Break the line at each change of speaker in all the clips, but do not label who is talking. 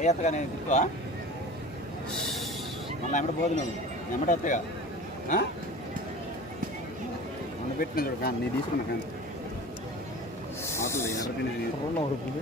వేయత్తగా నేను గుర్తు మళ్ళీ ఎమ్మట పోదు నువ్వు ఎమ్మట వస్తాగా మొన్న పెట్టిన చూడు కానీ నేను తీసుకున్నా కానీ అవుతుంది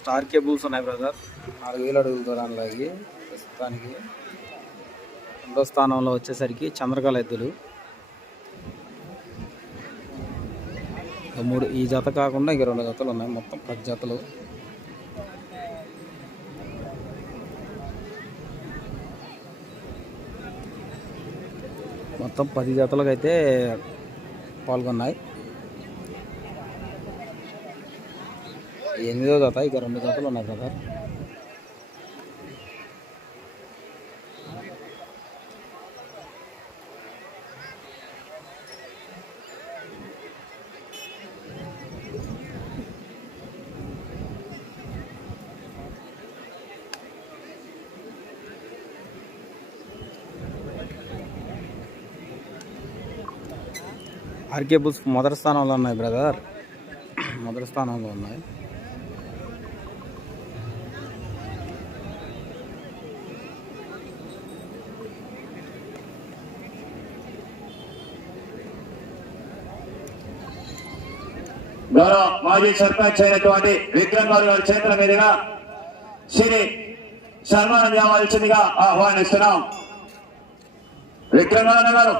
స్టార్ కేబుల్స్ ఉన్నాయి బ్రదర్. నాలుగు వేలు అడుగుల దూరాన్ని లాగి ప్రస్తుతానికి రెండో స్థానంలో వచ్చేసరికి చంద్రకళ ఎద్దులు. మూడు ఈ జత కాకుండా ఇంక రెండు జతలు ఉన్నాయి. మొత్తం పది జతలు. మొత్తం పది జతలకు అయితే పాల్గొన్నాయి. ఎనిమిదో జత ఇక రెండు జతలు ఉన్నాయి బ్రదర్ ఆర్కే బుల్స్ మొదటి స్థానంలో ఉన్నాయి బ్రదర్. మొదటి స్థానంలో ఉన్నాయి.
గౌరవ మాజీ సర్పంచ్ అయినటువంటి విక్రమ్ గారు గారి చేతుల మీదుగా శ్రీ సన్మానం చేయవలసిందిగా ఆహ్వానిస్తున్నాం. విక్రమ్ గారు.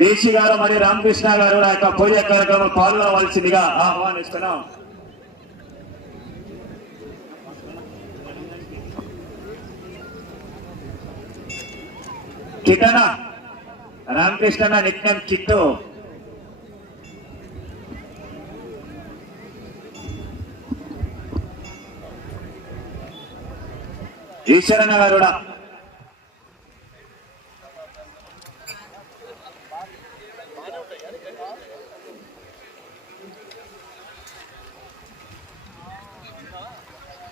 డీసీ గారు మరియు రామకృష్ణ గారు కూడా యొక్క పూజ కార్యక్రమం పాల్గొనవలసిందిగా ఆహ్వానిస్తున్నాం. కిట్టనా రామకృష్ణ నిత్యం చిట్టు ఈశ్వరన్న గారు కూడా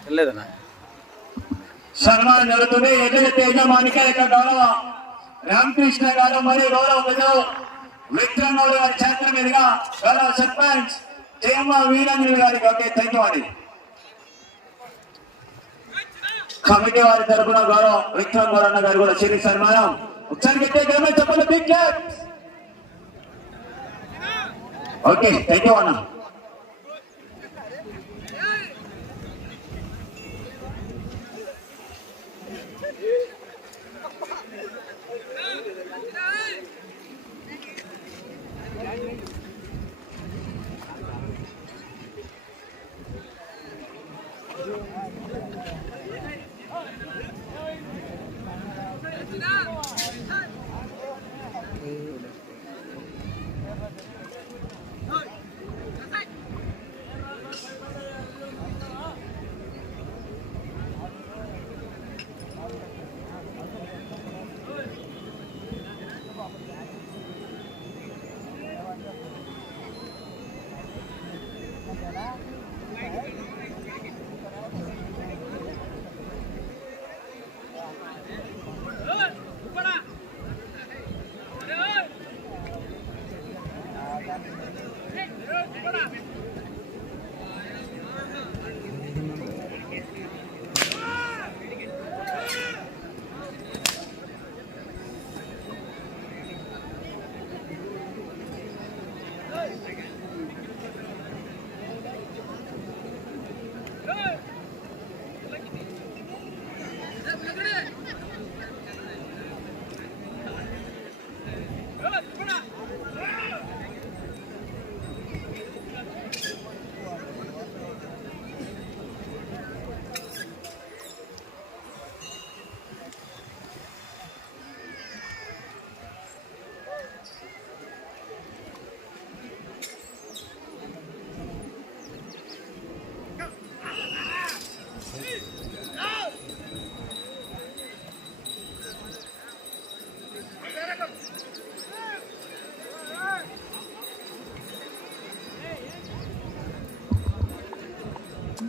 వెళ్ళలేదన్నా
సన్మానం జరుగుతుంది ఎదురు యజమానిక యొక్క గౌరవ రామకృష్ణ గారు మరియు గౌరవ ప్రజలు విక్రమ్ గారి చేతుల మీదుగా గౌరవ సర్పంచ్ జయమ్మ వీరేంద్ర గారికి ఓకే థ్యాంక్ కమిటీ వారి తరఫున గౌరవ విక్రమ్ గౌరన్న గారు కూడా చిరు సన్మానం. ఒకసారి గట్టిగా గమని చెప్పండి బిగ్ ఓకే థ్యాంక్ యూ అన్న Thank you. I got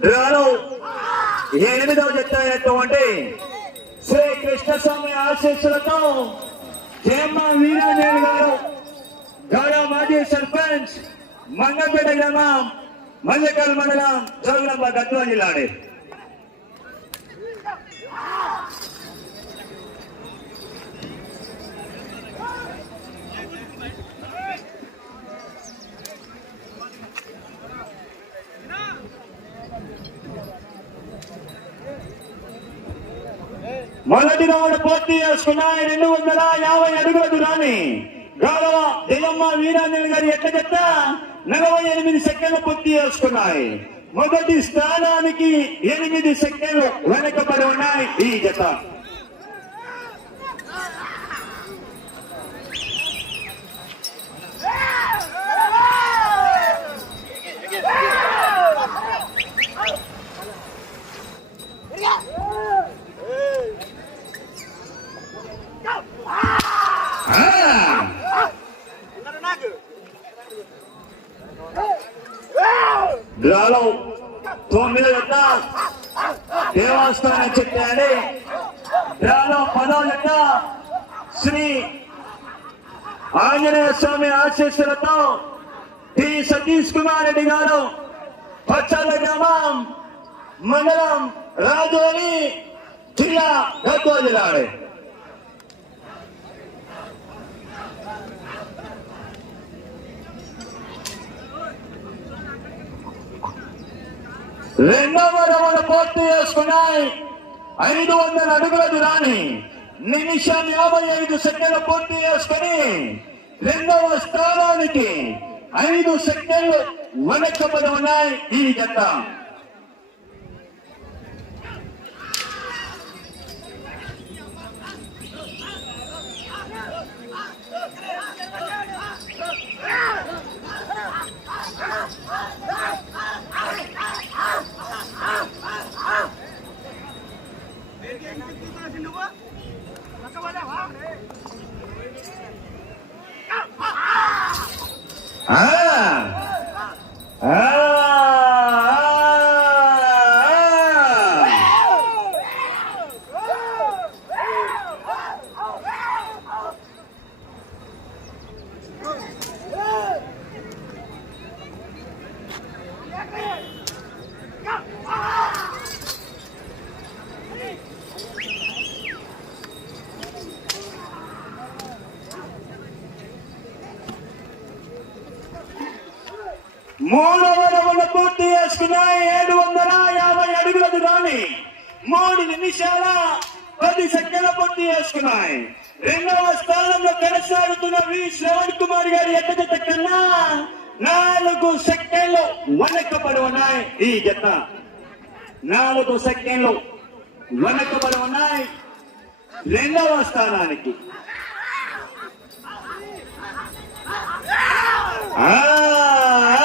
డ్రాలో ఎనిమిదవ జత అయినటువంటి శ్రీ కృష్ణస్వామి ఆశీస్సులతో జయమ్మ వీరానేవి గారు గౌరవ మాజీ సర్పంచ్ మంగపేట గ్రామం మల్లెకల్ మండలం జోగులంబ గద్వాల జిల్లాడే మొదటి రౌండ్ పూర్తి చేసుకున్నాయి రెండు వందల యాభై అడుగుల దూరాన్ని గౌరవ దేవమ్మ వీరాంజన్ గారి ఎట్ల చెత్త నలభై ఎనిమిది సెకండ్లు పూర్తి చేసుకున్నాయి మొదటి స్థానానికి ఎనిమిది సెకండ్లు వెనకబడి ఉన్నాయి ఈ జత Yeah తొమ్మిది జత దేవస్థానం చెప్పాడు డ్రాలో పదో జత శ్రీ ఆంజనేయ స్వామి ఆశీస్సులతో టి సతీష్ కుమార్ రెడ్డి గారు పచ్చళ్ళ గ్రామం మండలం రాజోలి జిల్లా గద్వాల జిల్లాడే రెండవ రౌండ్ పూర్తి చేసుకున్నాయి. ఐదు వందల అడుగుల దూరాన్ని నిమిషం యాభై ఐదు సెకండ్లు పూర్తి చేసుకుని రెండవ స్థానానికి ఐదు సెకండ్లు వెనకబడి ఉన్నాయి ఈ జత మూడవ రౌండ్ పూర్తి చేసుకున్నాయి. ఏడు వందల యాభై అడుగులది దూరాన్ని మూడు నిమిషాల పది సెకండ్ల పూర్తి చేసుకున్నాయి. రెండవ స్థానంలో కొనసాగుతున్న వి. శ్రవణ్ కుమార్ గారి ఎక్కజత కన్నా నాలుగు సెకండ్లు వెనకబడి ఉన్నాయి ఈ జత. నాలుగు సెకండ్లు వెనకబడి ఉన్నాయి రెండవ స్థానానికి. ఆ, ఆ.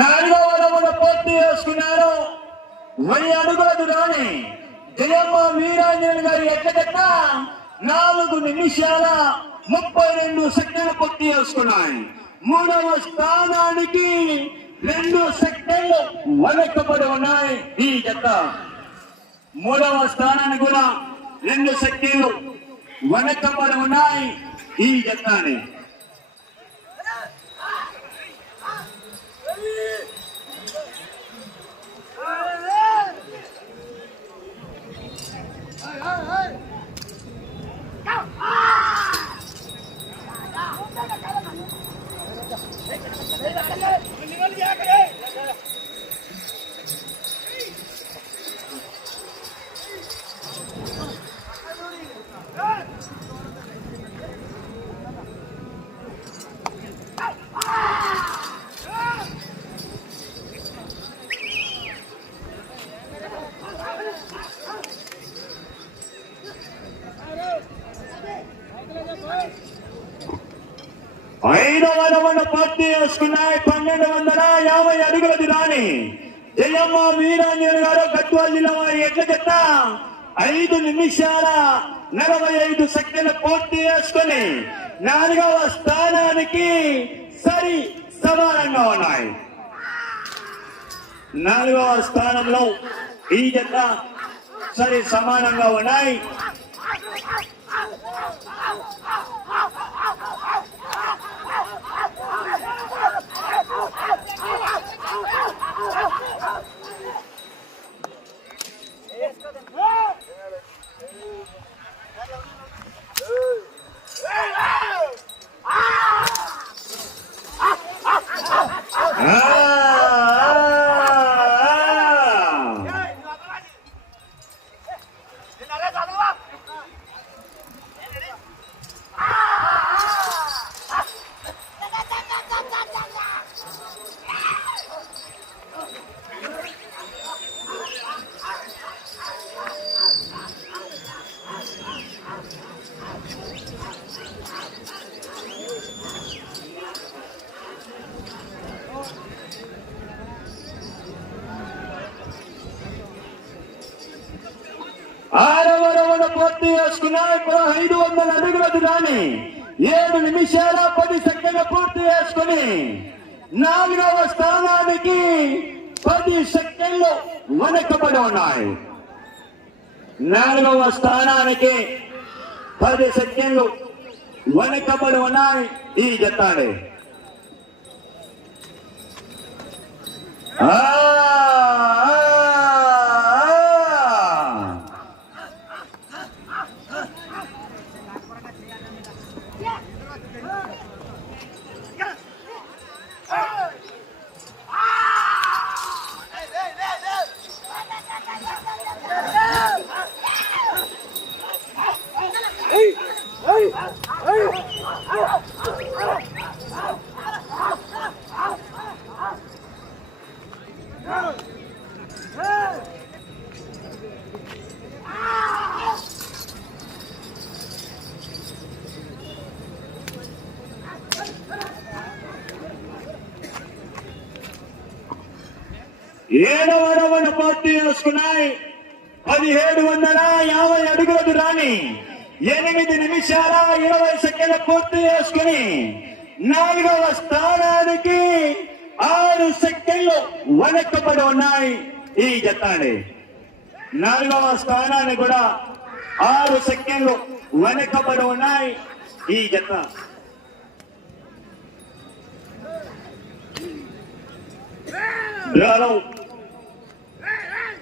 నాలుగవ రౌండ్ పూర్తి చేసుకున్నారు వెయ్యి అడుగుల దూరాన్ని జయమ్మ వీరాంజన్ గారి ఎక్కడెక్క నాలుగు నిమిషాల ముప్పై రెండు సెకండ్లు పూర్తి చేసుకున్నాయి. మూడవ స్థానానికి రెండు సెకండ్లు వెనకబడి ఉన్నాయి. ఈ జత. మూడవ స్థానానికి కూడా రెండు సెకండ్లు వెనకబడి ఉన్నాయి. ఈ జతాన్ని ఐదవ రౌండ్ పూర్తి చేసుకున్నాయి. పన్నెండు వందల యాభై అడుగులది రాని జయమ్మ వీరాంజనేయులు గారు గద్వాల జిల్లా వారి ఎట్ల చెత్త ఐదు నిమిషాల నలభై ఐదు సెకండ్లు పూర్తి చేసుకుని నాలుగవ స్థానానికి సరి సమానంగా ఉన్నాయి. నాలుగవ స్థానంలో ఈ జత సరి సమానంగా ఉన్నాయి. వందల ఏడు నిమిషాల పది సెకండ్లు పూర్తి చేసుకుని నాలుగవ స్థానానికి పది సెకండ్లు వెనకబడి ఉన్నాయి. నాలుగవ స్థానానికి పది సెకండ్లు వెనకబడి ఉన్నాయి ఈ జతాన్ని ఆ, ఆ, ఆ.
Hey!
ఏడవ రవణ పూర్తి చేసుకున్నాయి పదిహేడు వందల యాభై అడుగుల దూరాన్ని ఎనిమిది ఇరవై సెకండ్ల పూర్తి చేసుకుని నాలుగవ స్థానానికి ఆరు సెకండ్లు వెనక్కబడి ఉన్నాయి ఈ జతాన్ని నాలుగవ స్థానాన్ని కూడా ఆరు సెకండ్లు వెనకబడి ఉన్నాయి ఈ జత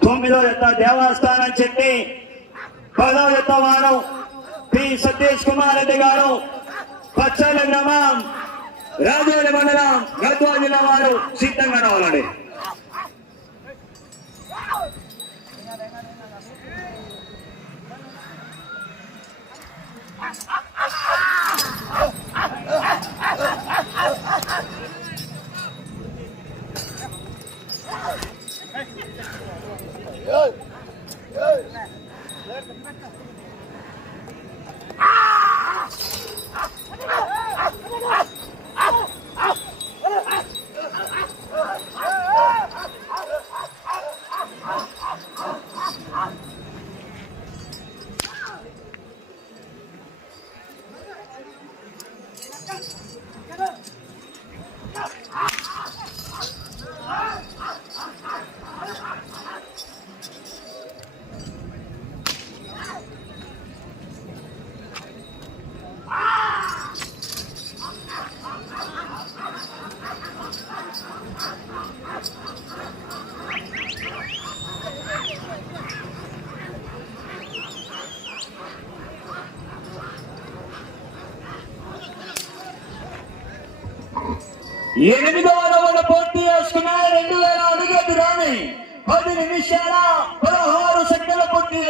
తొమ్మిదో జత దేవస్థానం చెప్పి పదో జత వారం పి సతీష్ కుమార్ రెడ్డి గారు పచ్చల గ్రామం రాజోలి మండలం గద్వా జిల్లా వారు సిద్ధంగా రావాలండి ఎనిమిదవ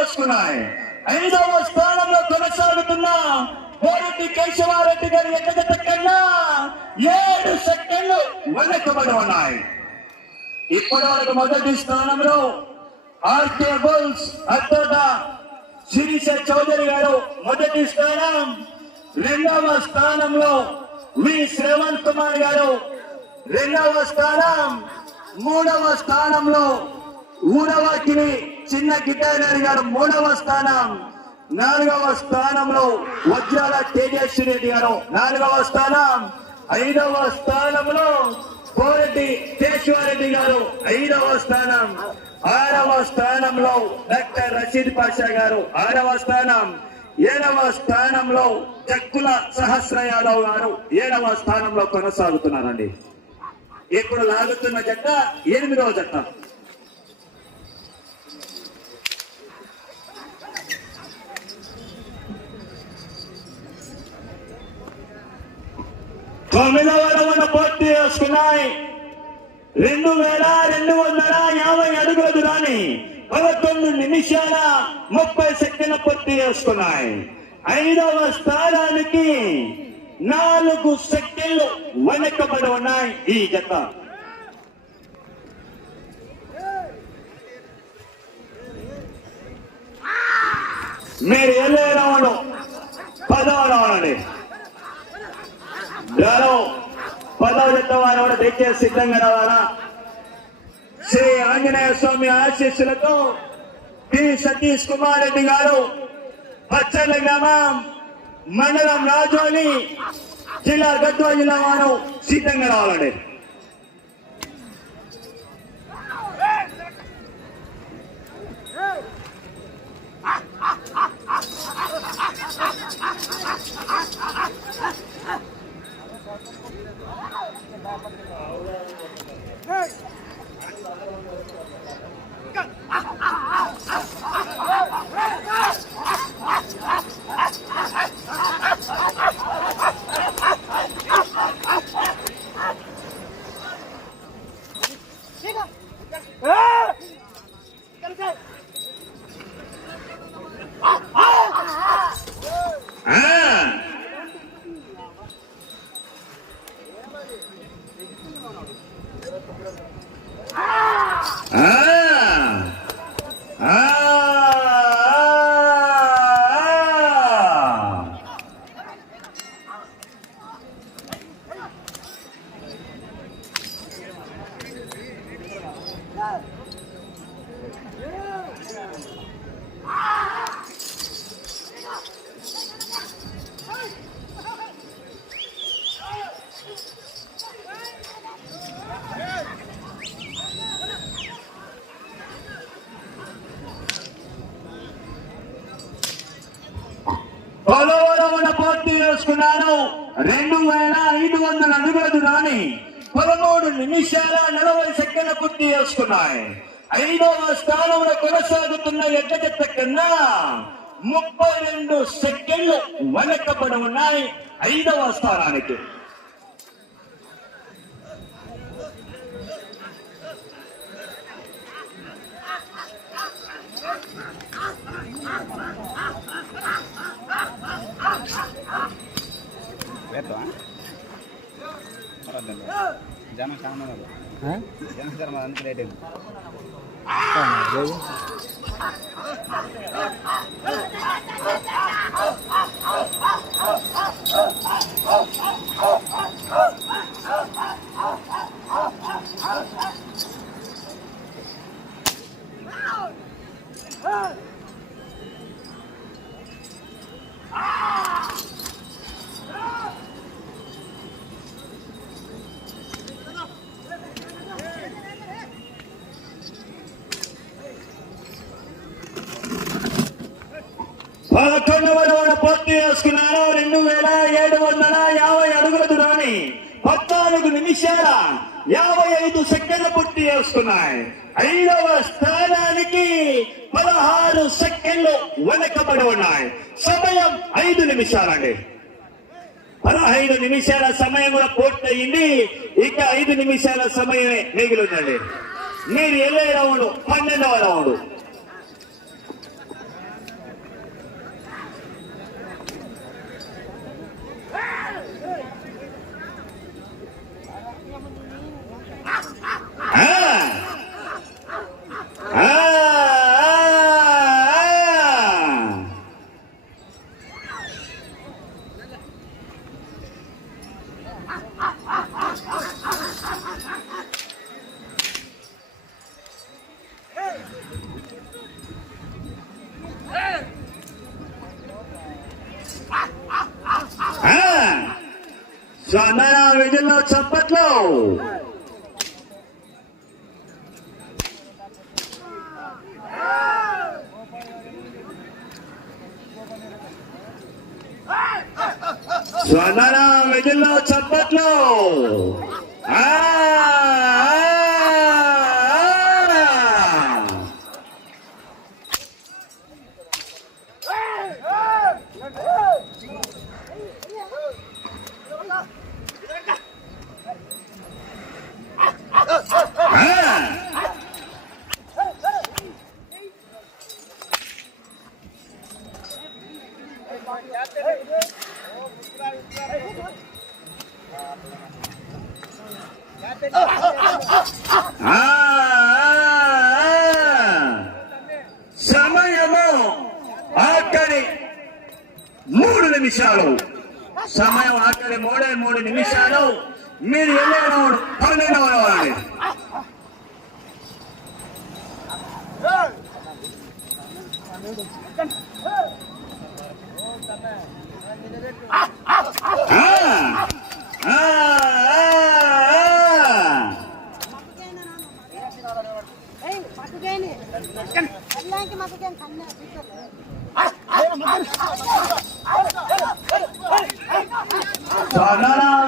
చేసుకున్నాయి. ఐదవ స్థానంలో కొనసాగుతున్న కోరెడ్డి కేశవారెడ్డి గారి ఎక్కడత కన్నా ఏడు సెకండ్లు వెనకబడి ఉన్నాయి. ఇప్పటి వరకు మొదటి స్థానంలో ఆర్కే బుల్స్ అత్తట శిరీష చౌదరి గారు మొదటి స్థానం. రెండవ స్థానంలో వి శ్రవణ్ కుమార్ గారు రెండవ స్థానం. మూడవ స్థానంలో ఊరవాకిని చిన్న గిడ్డారి గారు మూడవ స్థానం. నాలుగవ స్థానంలో వజ్రాల తేజస్వి రెడ్డి గారు. నాలుగవ స్థానం. ఐదవ స్థానంలో కోరెడ్డి కేశవారెడ్డి గారు. ఐదవ స్థానం. ఆరవ స్థానంలో డాక్టర్ రషీద్ పాషా గారు. ఆరవ స్థానం. ఏడవ స్థానంలో చక్కుల సహస్ర యాదవ్ గారు. ఏడవ స్థానంలో కొనసాగుతున్నారండి. ఇప్పుడు లాగుతున్న జట్ట ఎనిమిదవ జట్ట. తొమ్మిదవ రౌండ్ పూర్తి చేసుకున్నాయి రెండు వేల రెండు వందల యాభై అడుగుల దూరాన్ని పదకొండు నిమిషాల ముప్పై సెకండ్ల పూర్తి చేసుకున్నాయి ఐదవ స్థానానికి నాలుగు సెకండ్లు వెనకబడి ఉన్నాయి ఈ జత. మీరు వెళ్ళే రావడం పదవ రౌండ్ అండి పదవ జత వారు కూడా దయచేసి సిద్ధంగా రావాలా? శ్రీ ఆంజనేయ స్వామి ఆశీస్సులతో పి సతీష్ కుమార్ రెడ్డి గారు పచ్చళ్ళ గ్రామం మండలం రాజోని జిల్లా గద్వా జిల్లా వారు సిద్ధంగా రావాలండి. ఆ. ఆ. ఆ. ఆ. పదవరవన పూర్తి చేసుకున్నారు రెండు వేల ఐదు వందల అడుగుల దూరాన్ని పదమూడు నిమిషాల నలభై సెకండ్ల పూర్తి చేసుకున్నాయి ఐదవ స్థానంలో కొనసాగుతున్న ఎడ్ల జత కన్నా ముప్పై రెండు సెకండ్లు వెనకబడి ఉన్నాయి ఐదవ స్థానానికి
వేస్తావా మరొద్దండి. జనం చాలా మంది ఉన్నారు. còn
dưới Oh!
పదకొండవ రౌండ్ పూర్తి చేసుకున్నారు. రెండు వేల ఏడు వందల యాభై అడుగుల దూరాన్ని పద్నాలుగు నిమిషాల యాభై ఐదు సెకండ్లు పూర్తి చేసుకున్నాయి. ఐదవ స్థానానికి పదహారు సెకండ్లు వెనకబడి ఉన్నాయి. సమయం ఐదు నిమిషాలండి. పదహైదు నిమిషాల సమయం కూడా పూర్తయింది. ఇక ఐదు నిమిషాల సమయమే మిగిలిందండి. మీరు వెళ్ళే రౌండ్ పన్నెండవ రౌండ్. जाणारा वेदना संपतलो సమయము ఆఖరి మూడు నిమిషాలు. సమయం ఆఖరి మూడే మూడు నిమిషాలు. మీరు వెళ్ళే రౌండ్ పన్నెండవ వాడి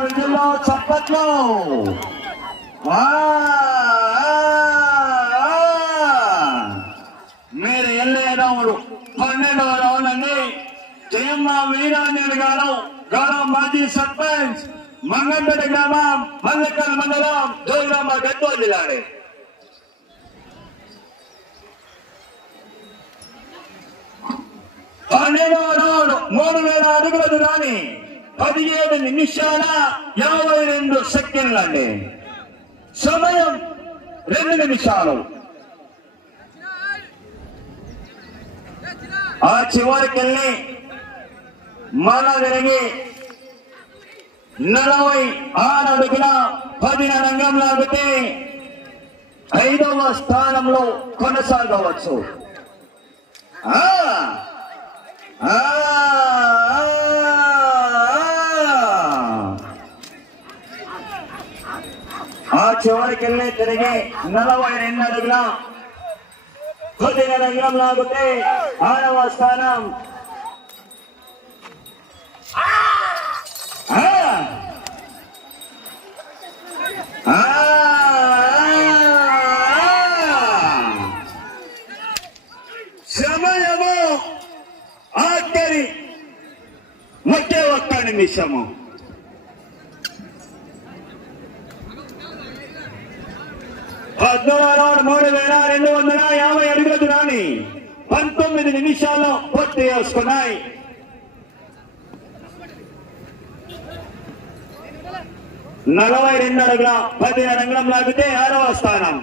విధుల్లో మీరు వెళ్ళే రౌండ్ పన్నెండవ రౌండ్ అండి. జయమ్మ వీరాంజలి గారు గౌరవ మాజీ సర్పంచ్ మంగంపేట గ్రామం మల్లెక్కల్ మండలం జోగిరామ గద్వాల జిల్లా మూడు వేల అడుగులు రాని పదిహేడు నిమిషాల యాభై రెండు సెకండ్లండి. సమయం రెండు నిమిషాలు. ఆ చివరికెళ్ళి తిరిగి నలభై ఆరు అడుగుల పదిన రంగంలో పెట్టి ఐదవ స్థానంలో కొనసాగవచ్చు. ఆ! ఆ! చివరికి వెళ్ళి తిరిగి నలభై రెండు అడుగుల పదిన రంగం లాగితే ఆరవ స్థానం ఆ! ఆ! సమయము ఆఖరి ఒకే ఒక్క నిమిషము. పద్మూడు మూడు వేల రెండు వందల యాభై అడుగుల దూరాన్ని పంతొమ్మిది నిమిషాల్లో పూర్తి చేసుకున్నాయి. నలభై రెండు అడుగుల పది రంగం లాగితే ఆరవ స్థానం.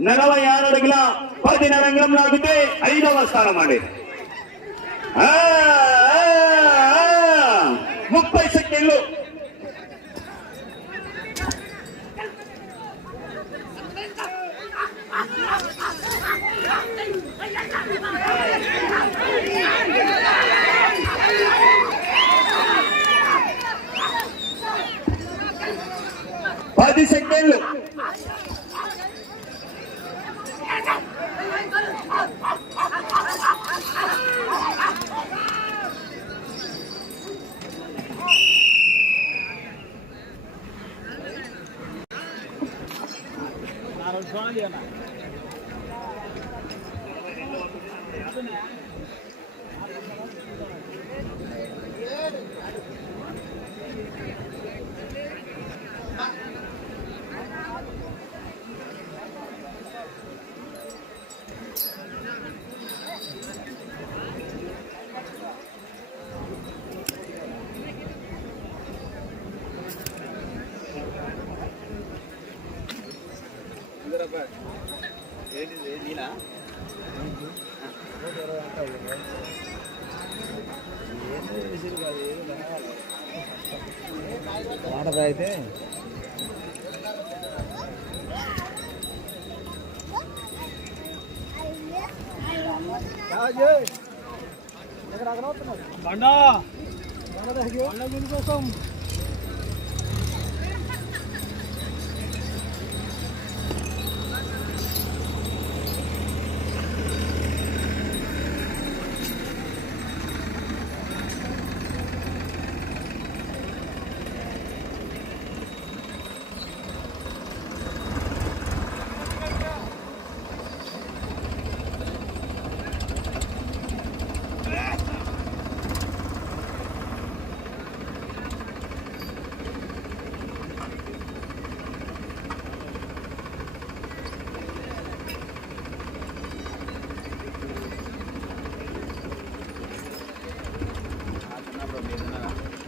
నలభై ఆరు అడుగుల పదిన రంగం లాగితే ఐదవ స్థానం అండి.
ఏంటిది నీలా
అయితే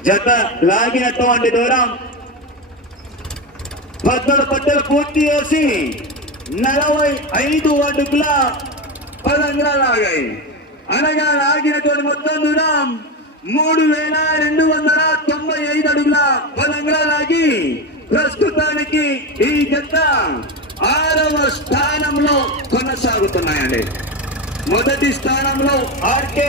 జత లాగినటువంటి దూరం. పద్దెడు పట్టలు పూర్తి చేసి నలభై ఐదు అడుగుల పదంగా లాగాయి. అనగా లాగినటువంటి మొత్తం దూరం మూడు వేల రెండు వందల తొంభై ఐదు అడుగుల పదంగా లాగి ప్రస్తుతానికి ఈ జత ఆరవ స్థానంలో కొనసాగుతున్నాయండి. మొదటి స్థానంలో ఆర్కే